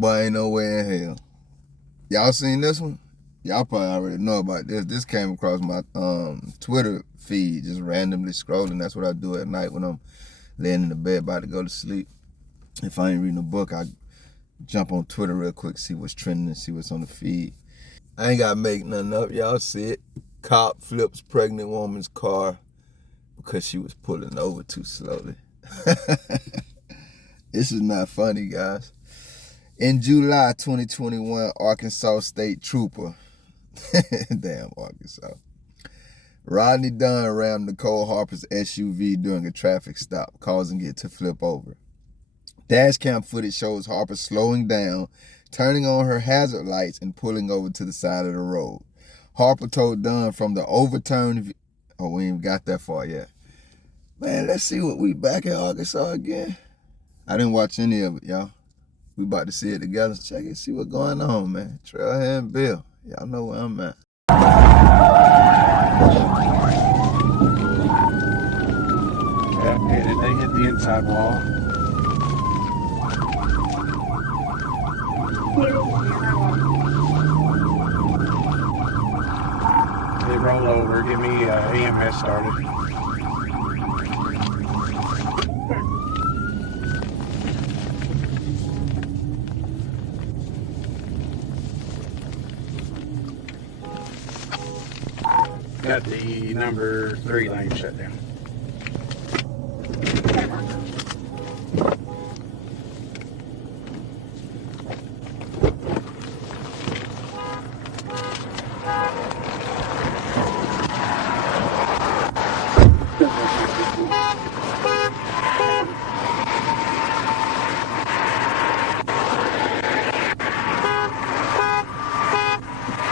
Boy, ain't no way in hell. Y'all seen this one? Y'all probably already know about this. This came across my Twitter feed, just randomly scrolling. That's what I do at night when I'm laying in the bed about to go to sleep. If I ain't reading a book, I jump on Twitter real quick, see what's trending and see what's on the feed. I ain't got to make nothing up. Y'all see it. Cop flips pregnant woman's car because she was pulling over too slowly. This is not funny, guys. In July 2021, Arkansas State Trooper, damn Arkansas, Rodney Dunn rammed Nicole Harper's SUV during a traffic stop, causing it to flip over. Dashcam footage shows Harper slowing down, turning on her hazard lights, and pulling over to the side of the road. Harper told Dunn from the overturned... Oh, we ain't got that far yet. Man, let's see what we back in Arkansas again. I didn't watch any of it, y'all. We about to see it together. Check it, see what's going on, man. Trailhead and Bill. Y'all know where I'm at. Yeah, and they hit the inside wall. They roll over, get me EMS started. Got the number 3 lane shut down.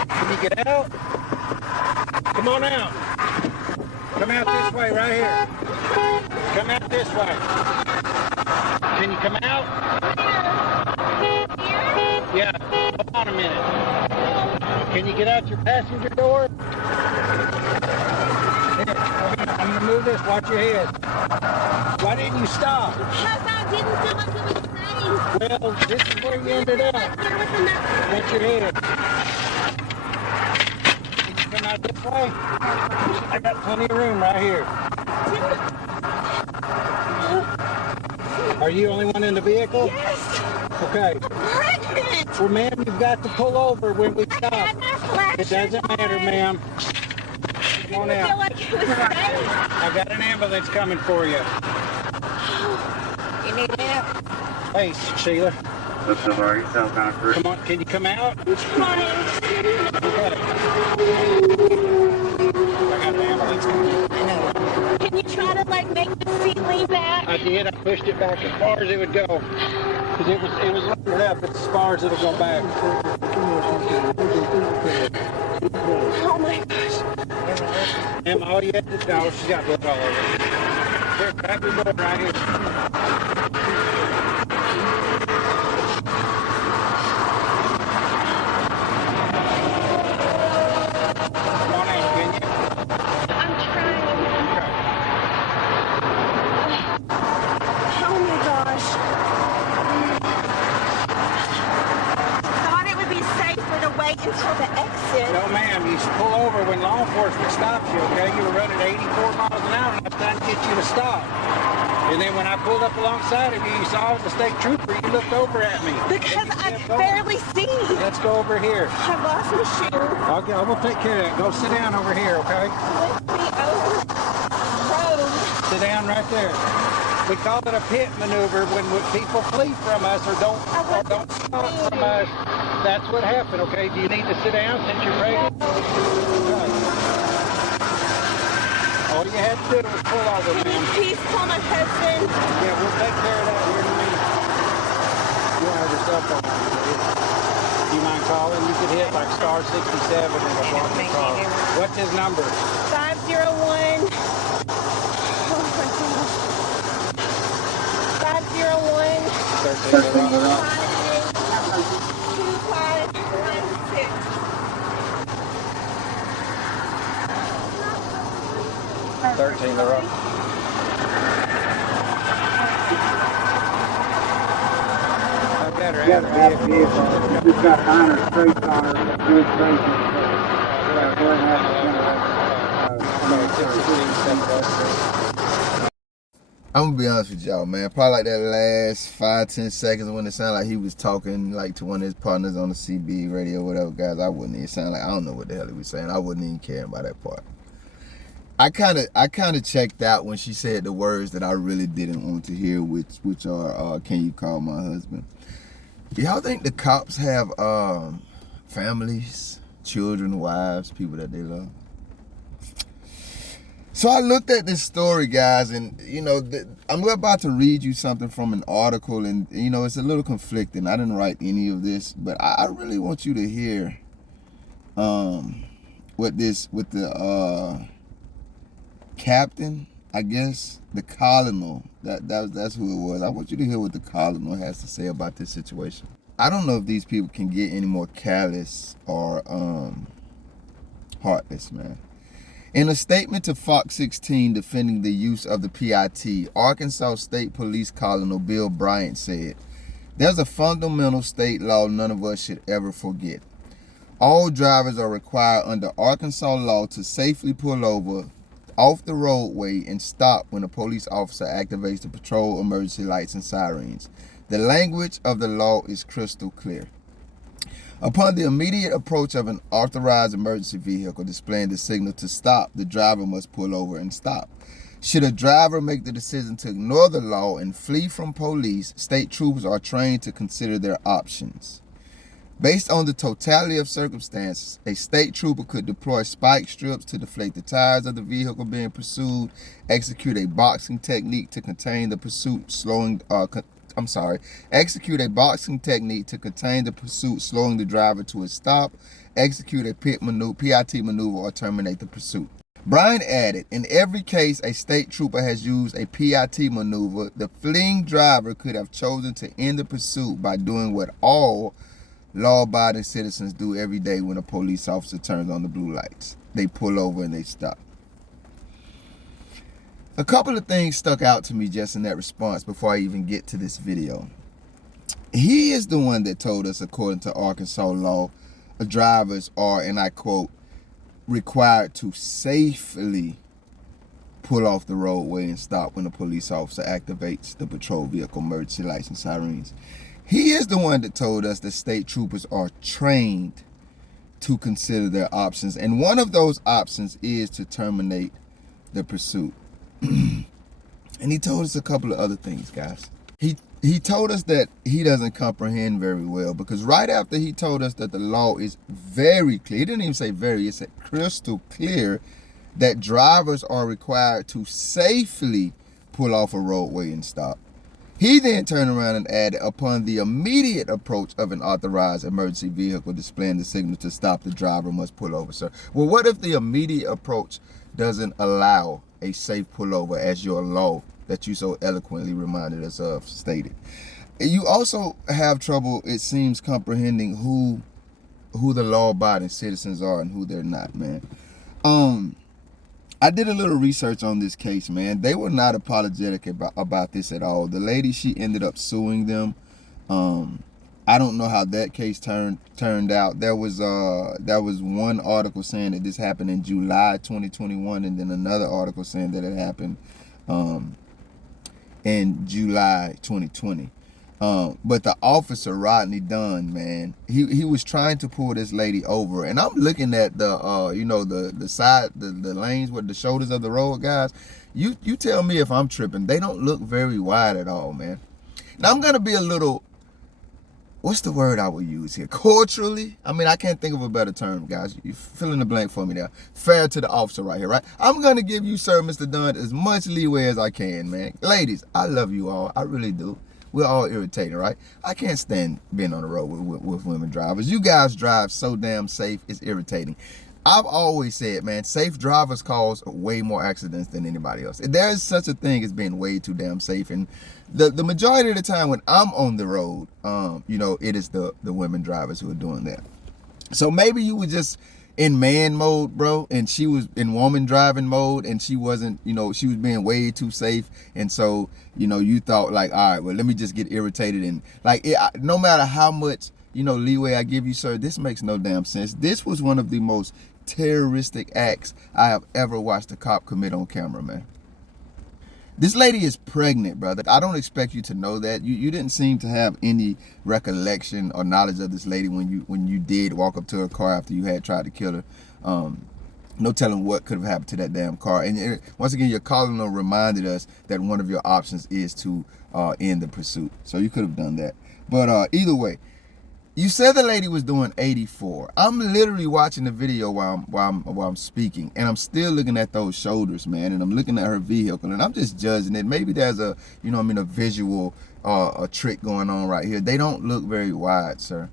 Can you get out? Come on out. Come out this way, right here. Come out this way. Can you come out? Yeah, hold on a minute. Can you get out your passenger door? Here, I'm gonna move this, watch your head. Why didn't you stop? Because I didn't feel like it was safe. Well, this is where you ended up. Watch your head. Come out this way. I got plenty of room right here. Are you the only one in the vehicle? Yes. Okay. I'm pregnant. Well, ma'am, you've got to pull over when we I stop. had my flash. It doesn't matter, ma'am. Come on I feel out. like it was safe. I got an ambulance coming for you. You need help? Hey, Sheila. What's up, are you self kind of Come on, can you come out? Come on in. Okay. I got an ambulance coming. Can you try to like make the seat lean back? I did. I pushed it back as far as it would go. Because it was loaded up. It's as far as it'll go back. Oh my gosh. Emma, all you had to know, she's got blood all over. Here, grab your blood right here. Come on in, can you? I'm trying. Okay. Oh my gosh. Thought it would be safer to wait until the exit. No, ma'am, you should pull over when law enforcement stops you, okay? You were running 84 miles an hour and I was trying to get you to stop. And then when I pulled up alongside of you, you saw the state trooper, you looked over at me. Because I barely see. Let's go over here. I lost my shoe. Okay, I will take care of that. Go sit down over here, okay? Lift me over the road. Sit down right there. We call it a pit maneuver when people flee from us or don't stop from us. That's what happened, okay? Do you need to sit down since you're pregnant? Okay. All you had to do was pull over, Can you ma'am. please call my husband? Yeah, we'll take care of that here in a minute. You don't have your cell phone on you, do you? Do you mind calling? You could hit like star 67 and it'll block your call. What's his number? 501. Oh my gosh. 501. 2516. 13 the road. I better got a vehicle. She's got minor streaks on her, registration. Go ahead and I'm gonna be honest with y'all, man. Probably like that last 5-10 seconds when it sounded like he was talking like to one of his partners on the CB radio, whatever, guys. I wouldn't even sound like, I don't know what the hell he was saying. I wouldn't even care about that part. I kind of checked out when she said the words that I really didn't want to hear, which are "Can you call my husband?" Y'all think the cops have families, children, wives, people that they love? So I looked at this story, guys, and you know, I'm about to read you something from an article, and you know, it's a little conflicting. I didn't write any of this, but I really want you to hear what the captain, I guess, the colonel, that's who it was. I want you to hear what the colonel has to say about this situation. I don't know if these people can get any more callous or heartless, man. In a statement to Fox 16 defending the use of the PIT, Arkansas State Police Colonel Bill Bryant said, "There's a fundamental state law none of us should ever forget. All drivers are required under Arkansas law to safely pull over off the roadway and stop when a police officer activates the patrol emergency lights and sirens. The language of the law is crystal clear. Upon the immediate approach of an authorized emergency vehicle displaying the signal to stop, the driver must pull over and stop. Should a driver make the decision to ignore the law and flee from police, state troopers are trained to consider their options. Based on the totality of circumstances, a state trooper could deploy spike strips to deflate the tires of the vehicle being pursued, execute a boxing technique to contain the pursuit, slowing the driver to a stop, execute a PIT maneuver, or terminate the pursuit." Brian added, "In every case a state trooper has used a PIT maneuver, the fleeing driver could have chosen to end the pursuit by doing what all law-abiding citizens do every day when a police officer turns on the blue lights. They pull over and they stop." A couple of things stuck out to me just in that response before I even get to this video. He is the one that told us, according to Arkansas law, drivers are, and I quote, required to safely pull off the roadway and stop when a police officer activates the patrol vehicle emergency lights and sirens. He is the one that told us that state troopers are trained to consider their options. And one of those options is to terminate the pursuit. And he told us a couple of other things, guys. He told us that he doesn't comprehend very well, because right after he told us that the law is very clear, he didn't even say very, it said crystal clear, that drivers are required to safely pull off a roadway and stop. He then turned around and added, "Upon the immediate approach of an authorized emergency vehicle displaying the signal to stop, the driver must pull over, sir." Well, what if the immediate approach doesn't allow a safe pullover, as your law that you so eloquently reminded us of stated? You also have trouble, it seems, comprehending who the law-abiding citizens are and who they're not, man. I did a little research on this case, man. They were not apologetic about this at all. The lady, she ended up suing them. I don't know how that case turned out. There was one article saying that this happened in July 2021, and then another article saying that it happened in July 2020. But the officer, Rodney Dunn, man, he was trying to pull this lady over, and I'm looking at the the side, the lanes with the shoulders of the road, guys. You tell me if I'm tripping. They don't look very wide at all, man. Now I'm gonna be a little, what's the word I would use here? Culturally? I mean, I can't think of a better term, guys. You fill in the blank for me there. Fair to the officer right here, right? I'm going to give you, sir, Mr. Dunn, as much leeway as I can, man. Ladies, I love you all. I really do. We're all irritating, right? I can't stand being on the road with women drivers. You guys drive so damn safe, it's irritating. I've always said, man, safe drivers cause way more accidents than anybody else. There is such a thing as being way too damn safe. And the majority of the time when I'm on the road, it is the women drivers who are doing that. So maybe you would just, in man mode, bro, and she was in woman driving mode, and she wasn't, she was being way too safe, and so, you thought like, all right, well, let me just get irritated, and like, no matter how much, leeway I give you, sir, this makes no damn sense. This was one of the most terroristic acts I have ever watched a cop commit on camera, man. This lady is pregnant, brother. I don't expect you to know that. You didn't seem to have any recollection or knowledge of this lady when you did walk up to her car after you had tried to kill her. No telling what could have happened to that damn car. And once again, your caller reminded us that one of your options is to end the pursuit. So you could have done that. But either way, you said the lady was doing 84. I'm literally watching the video while I'm speaking, and I'm still looking at those shoulders, man, and I'm looking at her vehicle, and I'm just judging it. Maybe there's a, a visual a trick going on right here. They don't look very wide, sir.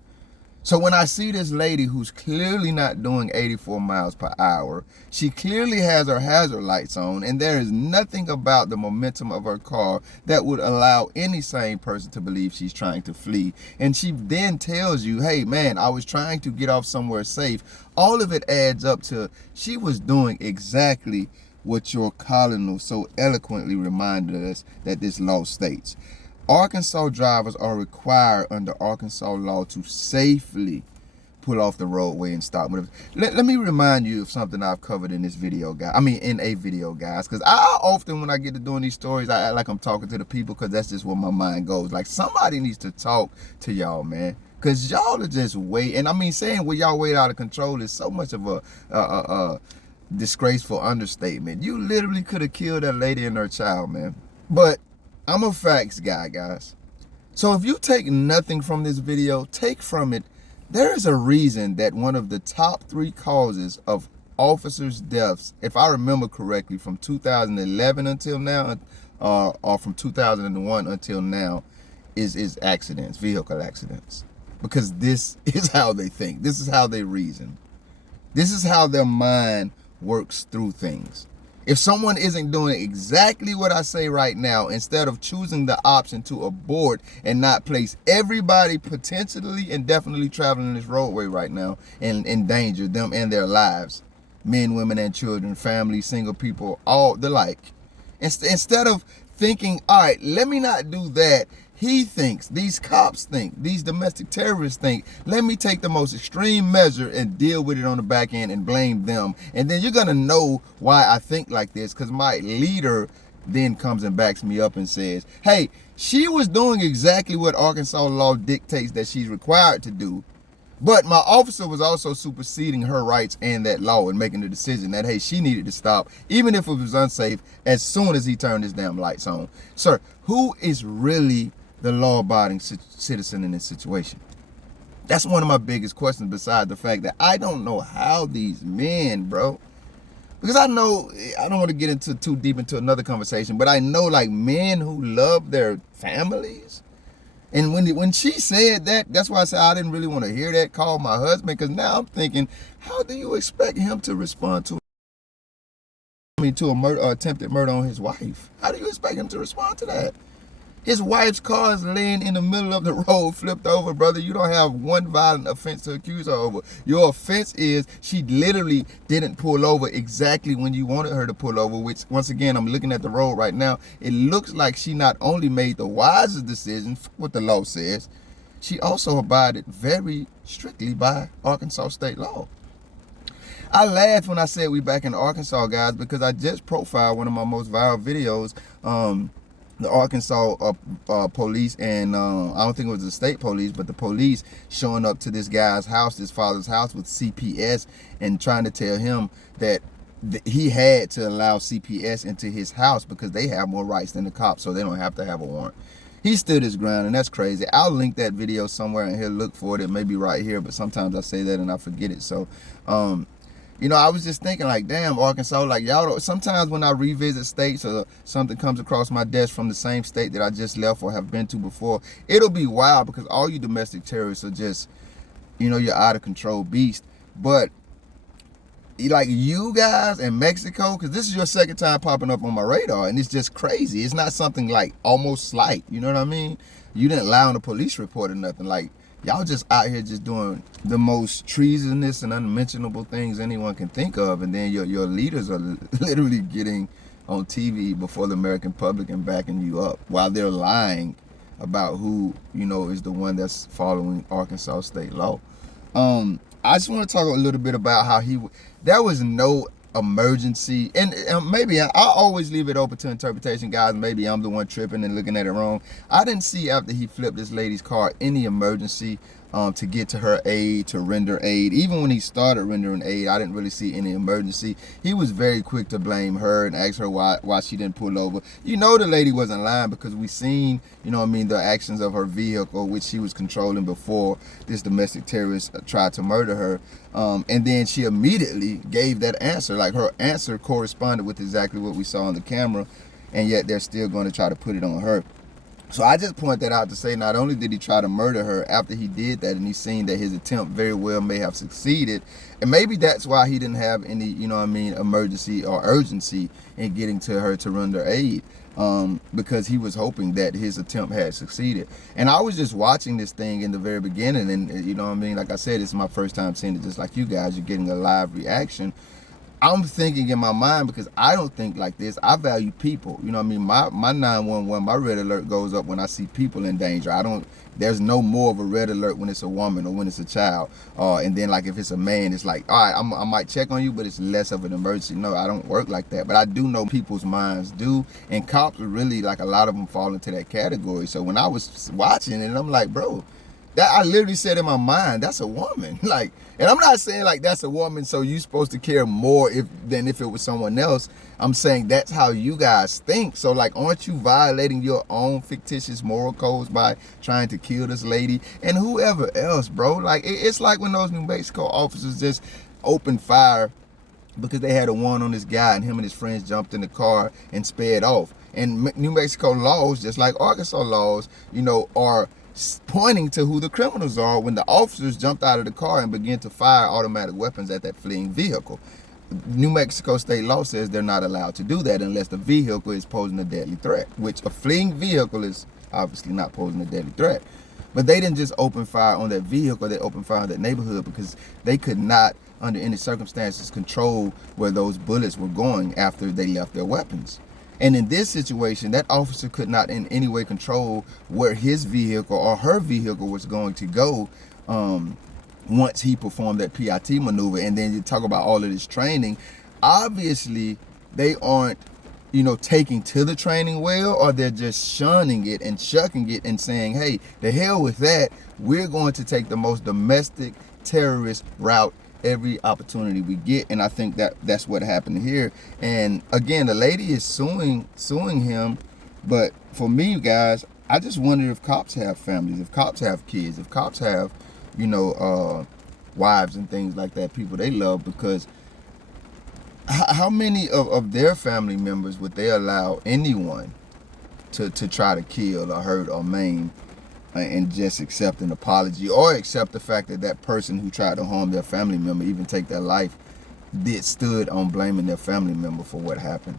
So when I see this lady who's clearly not doing 84 miles per hour, she clearly has her hazard lights on, and there is nothing about the momentum of her car that would allow any sane person to believe she's trying to flee. And she then tells you, hey man, I was trying to get off somewhere safe. All of it adds up to she was doing exactly what your colonel so eloquently reminded us that this law states. Arkansas drivers are required under Arkansas law to safely pull off the roadway and stop. Let me remind you of something I've covered in this video, guys. In a video, guys. Because I often, when I get to doing these stories, I act like I'm talking to the people, because that's just where my mind goes. Like, somebody needs to talk to y'all, man. Because y'all are just way, and saying well, y'all way out of control is so much of a disgraceful understatement. You literally could have killed that lady and her child, man. But I'm a facts guy, guys. So if you take nothing from this video, take from it, there is a reason that one of the top 3 causes of officers' deaths, if I remember correctly, from 2011 until now, or from 2001 until now, is accidents, vehicle accidents. Because this is how they think. This is how they reason. This is how their mind works through things. If someone isn't doing exactly what I say right now, instead of choosing the option to abort and not place everybody potentially and definitely traveling this roadway right now and endanger them and their lives, men, women, and children, families, single people, all the like. Instead of thinking, all right, let me not do that, he thinks, these cops think, these domestic terrorists think, let me take the most extreme measure and deal with it on the back end and blame them. And then you're going to know why I think like this, because my leader then comes and backs me up and says, hey, she was doing exactly what Arkansas law dictates that she's required to do. But my officer was also superseding her rights and that law and making the decision that, hey, she needed to stop, even if it was unsafe, as soon as he turned his damn lights on. Sir, who is really the law-abiding citizen in this situation? That's one of my biggest questions, besides the fact that I don't know how these men, bro, because I know, I don't want to get into too deep into another conversation, but I know like men who love their families. And when she said that, that's why I said I didn't really want to hear that, call my husband, because now I'm thinking, how do you expect him to respond to a murder or attempted murder on his wife? How do you expect him to respond to that? His wife's car is laying in the middle of the road, flipped over, brother. You don't have one violent offense to accuse her over. Your offense is she literally didn't pull over exactly when you wanted her to pull over, which, once again, I'm looking at the road right now. It looks like she not only made the wisest decision, what the law says, she also abided very strictly by Arkansas state law. I laughed when I said we back in Arkansas, guys, because I just profiled one of my most viral videos, the Arkansas police, and I don't think it was the state police, but the police showing up to this guy's house, this father's house, with CPS and trying to tell him that he had to allow CPS into his house because they have more rights than the cops, so they don't have to have a warrant. He stood his ground, and that's crazy. I'll link that video somewhere in here. Look for it. It may be right here, but sometimes I say that and I forget it. So, I was just thinking like, damn, Arkansas, like y'all, sometimes when I revisit states or something comes across my desk from the same state that I just left or have been to before, it'll be wild because all you domestic terrorists are just, you're out of control beast. But like you guys in Mexico, because this is your second time popping up on my radar, and it's just crazy. It's not something like almost slight, you know what I mean? You didn't lie on a police report or nothing. Like, y'all just out here just doing the most treasonous and unmentionable things anyone can think of, and then your leaders are literally getting on TV before the American public and backing you up while they're lying about who, you know, is the one that's following Arkansas state law. I just want to talk a little bit about how there was no emergency, and maybe I always leave it open to interpretation, guys. Maybe I'm the one tripping and looking at it wrong. I didn't see after he flipped this lady's car any emergency to get to her aid, to render aid. Even when he started rendering aid, I didn't really see any emergency. He was very quick to blame her and ask her why she didn't pull over. You know, the lady wasn't lying, because we seen, you know what I mean, the actions of her vehicle, which she was controlling before this domestic terrorist tried to murder her. And then she immediately gave that answer. Like, her answer corresponded with exactly what we saw on the camera, and yet they're still going to try to put it on her. So I just point that out to say, not only did he try to murder her, after he did that and he's seen that his attempt very well may have succeeded, and maybe that's why he didn't have any, you know what I mean, emergency or urgency in getting to her to render aid, because he was hoping that his attempt had succeeded. And I was just watching this thing in the very beginning, and you know what I mean, like I said, it's my first time seeing it just like you guys. You're getting a live reaction. I'm thinking in my mind, because I don't think like this. I value people. You know what I mean? My 911, my red alert goes up when I see people in danger. There's no more of a red alert when it's a woman or when it's a child. And then, like, if it's a man, it's like, all right, I might check on you, but it's less of an emergency. No, I don't work like that. But I do know people's minds do. And cops are really, like, a lot of them fall into that category. So when I was watching it, I'm like, bro, that I literally said in my mind, that's a woman. Like, and I'm not saying like that's a woman, so you supposed to care more than if it was someone else. I'm saying that's how you guys think. So, like, aren't you violating your own fictitious moral codes by trying to kill this lady and whoever else, bro? Like, it's like when those New Mexico officers just opened fire because they had a warrant on this guy, and him and his friends jumped in the car and sped off. And New Mexico laws, just like Arkansas laws, you know, are pointing to who the criminals are when the officers jumped out of the car and began to fire automatic weapons at that fleeing vehicle. New Mexico state law says they're not allowed to do that unless the vehicle is posing a deadly threat, which a fleeing vehicle is obviously not posing a deadly threat. But they didn't just open fire on that vehicle, they opened fire on that neighborhood because they could not, under any circumstances, control where those bullets were going after they left their weapons. And in this situation, that officer could not in any way control where his vehicle or her vehicle was going to go once he performed that PIT maneuver. And then you talk about all of this training. Obviously, they aren't, you know, taking to the training well, or they're just shunning it and shucking it and saying, hey, the hell with that. We're going to take the most domestic terrorist route every opportunity we get. And I think that's what happened here. And again, the lady is suing him. But for me, you guys, I just wonder if cops have families, if cops have kids, if cops have, you know, wives and things like that, people they love, because how many of their family members would they allow anyone to try to kill or hurt or maim, and just accept an apology, or accept the fact that that person who tried to harm their family member, even take their life, stood on blaming their family member for what happened.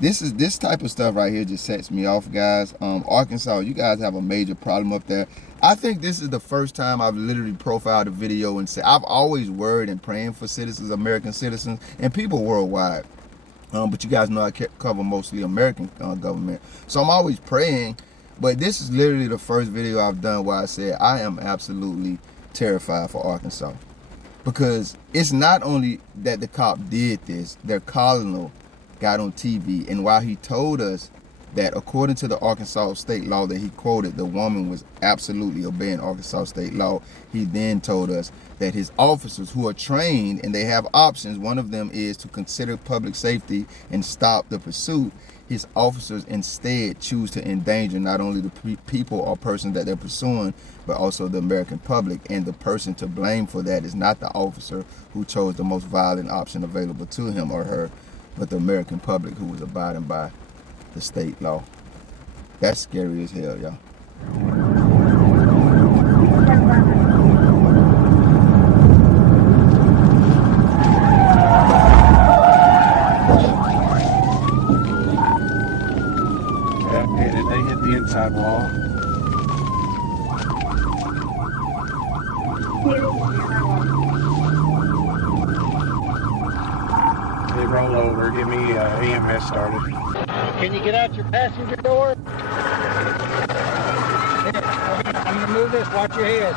This type of stuff right here just sets me off, guys. Arkansas, you guys have a major problem up there. I think this is the first time I've literally profiled a video and said, I've always worried and praying for citizens, American citizens, and people worldwide. But you guys know I cover mostly American government. So I'm always praying. But this is literally the first video I've done where I said I am absolutely terrified for Arkansas. Because it's not only that the cop did this, their colonel got on TV, and while he told us that according to the Arkansas state law that he quoted, the woman was absolutely obeying Arkansas state law, he then told us that his officers, who are trained and they have options, one of them is to consider public safety and stop the pursuit, his officers instead choose to endanger not only the people or person that they're pursuing, but also the American public. And the person to blame for that is not the officer who chose the most violent option available to him or her, but the American public who was abiding by the state law. That's scary as hell, y'all. They hit the inside wall. They roll over. Get me EMS started. Can you get out your passenger door? Here, I'm going to move this. Watch your head.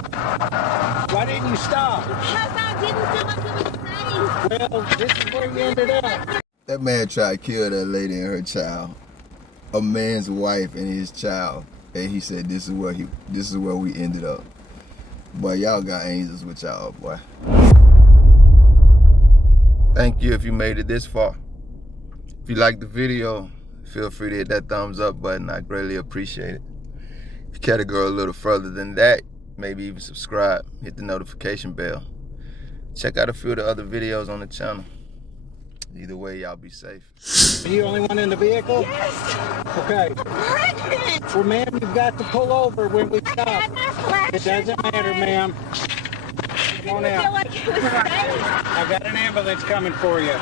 Why didn't you stop? Because I didn't feel like it was safe. Well, this is where you ended up. That man tried to kill that lady and her child. A man's wife and his child. And he said this is where we ended up. Boy, y'all got angels with y'all, boy. Thank you if you made it this far. If you liked the video, feel free to hit that thumbs up button. I greatly appreciate it. If you care to go a little further than that, maybe even subscribe, hit the notification bell. Check out a few of the other videos on the channel. Either way, y'all be safe. Are you the only one in the vehicle? Yes. Okay. Pregnant. Well, ma'am, you've got to pull over when we I stop. had my flashes It doesn't matter, on. ma'am. Come on I didn't feel out. like it was safe. I've got an ambulance coming for you.